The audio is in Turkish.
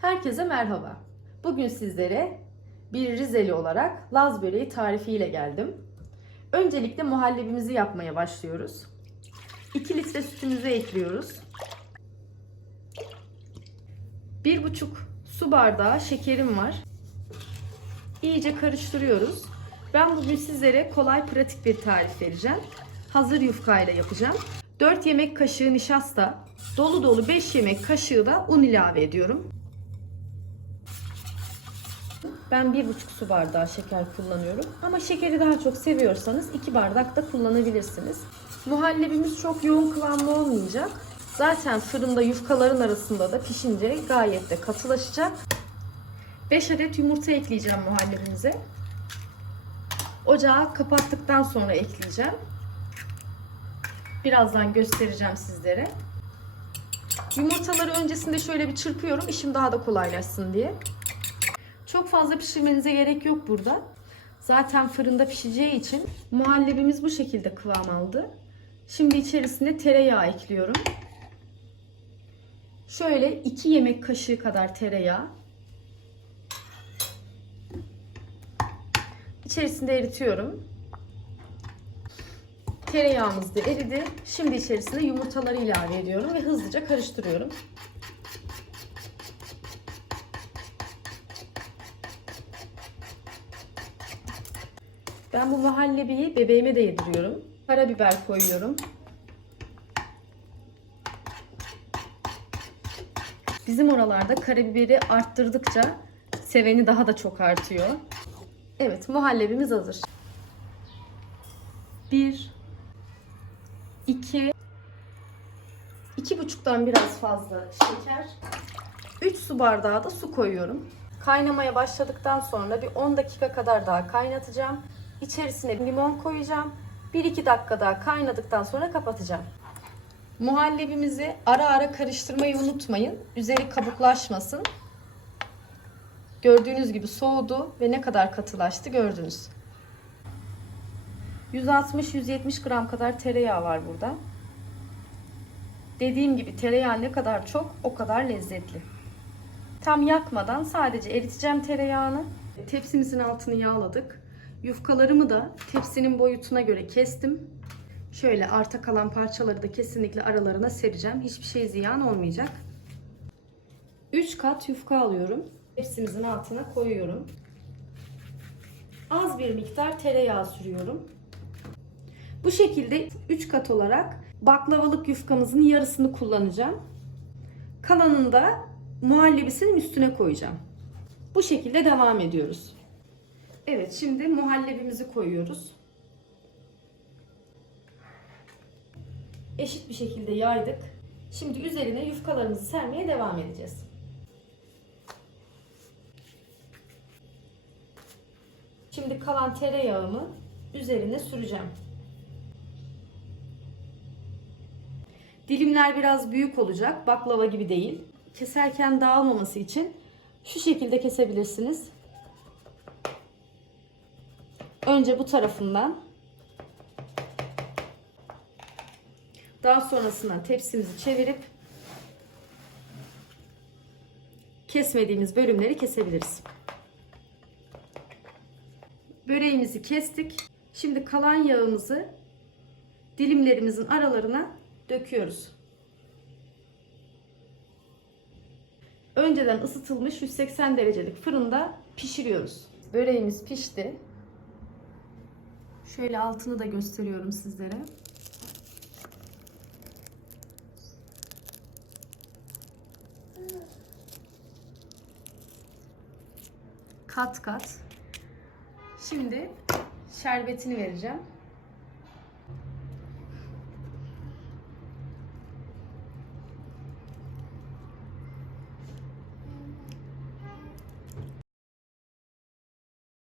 Herkese merhaba. Bugün sizlere bir Rizeli olarak Laz böreği tarifiyle geldim. Öncelikle muhallebimizi yapmaya başlıyoruz. 2 litre sütümüzü ekliyoruz. 1,5 su bardağı şekerim var. İyice karıştırıyoruz. Ben bugün sizlere kolay pratik bir tarif vereceğim. Hazır yufkayla yapacağım. 4 yemek kaşığı nişasta, dolu dolu 5 yemek kaşığı da un ilave ediyorum. Ben 1,5 su bardağı şeker kullanıyorum. Ama şekeri daha çok seviyorsanız 2 bardak da kullanabilirsiniz. Muhallebimiz çok yoğun kıvamlı olmayacak. Zaten fırında yufkaların arasında da pişince gayet de katılaşacak. 5 adet yumurta ekleyeceğim muhallebimize. Ocağı kapattıktan sonra ekleyeceğim. Birazdan göstereceğim sizlere. Yumurtaları öncesinde şöyle bir çırpıyorum. İşim daha da kolaylaşsın diye. Çok fazla pişirmenize gerek yok burada. Zaten fırında pişeceği için muhallebimiz bu şekilde kıvam aldı. Şimdi içerisine tereyağı ekliyorum. Şöyle 2 yemek kaşığı kadar tereyağı. İçerisinde eritiyorum. Tereyağımız da eridi. Şimdi içerisine yumurtaları ilave ediyorum ve hızlıca karıştırıyorum. Ben bu muhallebiyi bebeğime de yediriyorum. Karabiber koyuyorum. Bizim oralarda karabiberi arttırdıkça seveni daha da çok artıyor. Evet, muhallebimiz hazır. 1 2,5'dan biraz fazla şeker. 3 su bardağı da su koyuyorum. Kaynamaya başladıktan sonra bir 10 dakika kadar daha kaynatacağım. İçerisine limon koyacağım. 1-2 dakika daha kaynadıktan sonra kapatacağım. Muhallebimizi ara ara karıştırmayı unutmayın. Üzeri kabuklaşmasın. Gördüğünüz gibi soğudu ve ne kadar katılaştı gördünüz. 160-170 gram kadar tereyağı var burada. Dediğim gibi tereyağı ne kadar çok o kadar lezzetli. Tam yakmadan sadece eriteceğim tereyağını. Tepsimizin altını yağladık. Yufkalarımı da tepsinin boyutuna göre kestim. Şöyle arta kalan parçaları da kesinlikle aralarına sereceğim. Hiçbir şey ziyan olmayacak. 3 kat yufka alıyorum. Tepsimizin altına koyuyorum. Az bir miktar tereyağı sürüyorum. Bu şekilde 3 kat olarak baklavalık yufkamızın yarısını kullanacağım. Kalanını da muhallebisinin üstüne koyacağım. Bu şekilde devam ediyoruz. Evet şimdi muhallebimizi koyuyoruz. Eşit bir şekilde yaydık. Şimdi üzerine yufkalarımızı sermeye devam edeceğiz. Şimdi kalan tereyağımı üzerine süreceğim. Dilimler biraz büyük olacak. Baklava gibi değil. Keserken dağılmaması için şu şekilde kesebilirsiniz. Önce bu tarafından daha sonrasında tepsimizi çevirip kesmediğimiz bölümleri kesebiliriz. Böreğimizi kestik. Şimdi kalan yağımızı dilimlerimizin aralarına döküyoruz. Önceden ısıtılmış 180 derecelik fırında pişiriyoruz. Böreğimiz pişti. Şöyle altını da gösteriyorum sizlere. Kat kat. Şimdi şerbetini vereceğim.